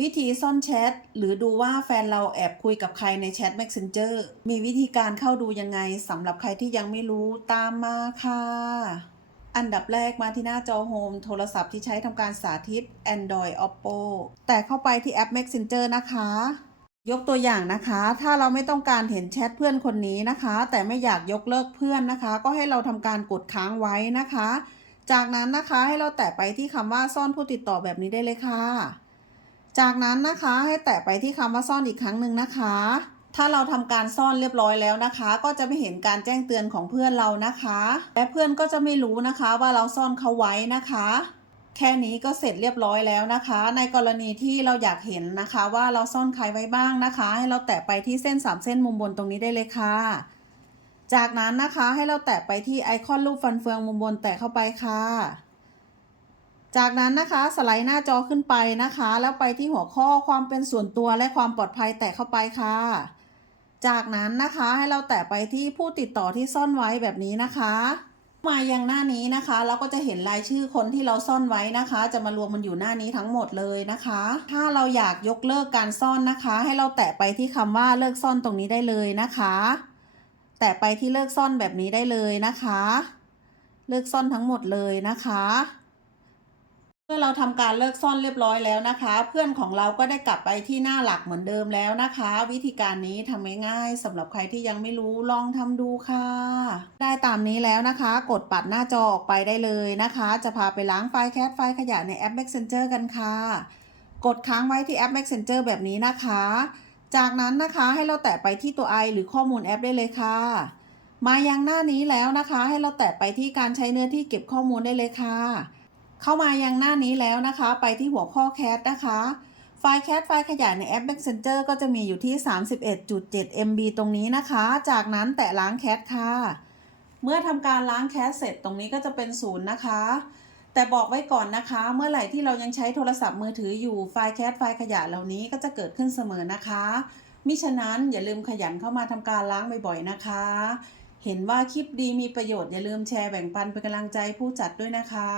วิธีซ่อนแชทหรือดูว่าแฟนเราแอบคุยกับใครในแชท Messenger มีวิธีการเข้าดูยังไงสำหรับใครที่ยังไม่รู้ตามมาค่ะ อันดับแรกมาที่หน้าจอโฮมโทรศัพท์ที่ใช้ทำการสาธิต Android Oppo แต่เข้าไปที่แอป Messenger นะคะ ยกตัวอย่างนะคะ ถ้าเราไม่ต้องการเห็นแชทเพื่อนคนนี้นะคะ แต่ไม่อยากยกเลิกเพื่อนนะคะ ก็ให้เราทำการกดค้างไว้นะคะ จากนั้นนะคะให้เราแตะไปที่คำว่าซ่อนผู้ติดต่อแบบนี้ได้เลยค่ะ จากนั้นนะคะให้แตะไปที่คำว่าซ่อนอีกครั้งหนึ่งนะคะ ถ้าเราทำการซ่อนเรียบร้อยแล้วนะคะ ก็จะไม่เห็นการแจ้งเตือนของเพื่อนเรานะคะ และเพื่อนก็จะไม่รู้นะคะว่าเราซ่อนเขาไว้นะคะแค่นี้ก็เสร็จเรียบร้อยแล้วนะคะ ในกรณีที่เราอยากเห็นนะคะ ว่าเราซ่อนใครไว้บ้างนะคะ ให้เราแตะไปที่เส้นสามเส้นมุมบนตรงนี้ได้เลยค่ะ จากนั้นนะคะให้เราแตะไปที่ไอคอนรูปฟันเฟืองมุมบนแตะเข้าไปค่ะ จากนั้นนะคะสไลด์หน้าจอขึ้นไปนะคะ แล้วไปที่หัวข้อความเป็นส่วนตัวและความปลอดภัยแตะเข้าไปค่ะ จากนั้นนะคะให้เราแตะไปที่ผู้ติดต่อที่ซ่อนไว้แบบนี้นะคะ มายังหน้านี้นะคะ เราก็จะเห็นรายชื่อคนที่เราซ่อนไว้นะคะ จะมารวมมันอยู่หน้านี้ทั้งหมดเลยนะคะ ถ้าเราอยากยกเลิกการซ่อนนะคะ ให้เราแตะไปที่คำว่าเลิกซ่อนตรงนี้ได้เลยนะคะ แตะไปที่เลิกซ่อนแบบนี้ได้เลยนะคะ เลิกซ่อนทั้งหมดเลยนะคะ อเราทำการเลิกซ่อนเรียบร้อยแล้วนะคะ เพื่อนของเราก็ได้กลับไปที่หน้าหลักเหมือนเดิมแล้วนะคะ วิธีการนี้ทำง่ายๆสำหรับใครที่ยังไม่รู้ลองทำดูค่ะ ได้ตามนี้แล้วนะคะ กดปัดหน้าจอออกไปได้เลยนะคะ จะพาไปล้างไฟล์แคสไฟล์ขยะในแอป Messenger กันค่ะ กดค้างไว้ที่แอป Messenger แบบนี้นะคะ จากนั้นนะคะให้เราแตะไปที่ตัว i หรือข้อมูลแอปได้เลยค่ะมายังหน้านี้แล้วนะคะ ให้เราแตะไปที่การใช้เนื้อที่เก็บข้อมูลได้เลยค่ะ เข้ามายังหน้านี้แล้วนะคะ ไปที่หัวข้อแคสนะคะ ไฟล์แคสไฟล์ขยายในแอป Messenger ก็จะมีอยู่ที่ 31.7 MB ตรงนี้นะคะ จากนั้นแตะล้างแคสค่ะ เมื่อทำการล้างแคสเสร็จตรงนี้ก็จะเป็นศูนย์นะคะ แต่บอกไว้ก่อนนะคะ เมื่อไหร่ที่เรายังใช้โทรศัพท์มือถืออยู่ไฟล์แคสไฟล์ขยะเหล่านี้ก็จะเกิดขึ้นเสมอนะคะมิฉะนั้นอย่าลืมขยันเข้ามาทำการล้างบ่อยๆนะคะ เห็นว่าคลิปดีมีประโยชน์อย่าลืมแชร์แบ่งปันเป็นกำลังใจผู้จัดด้วยนะคะ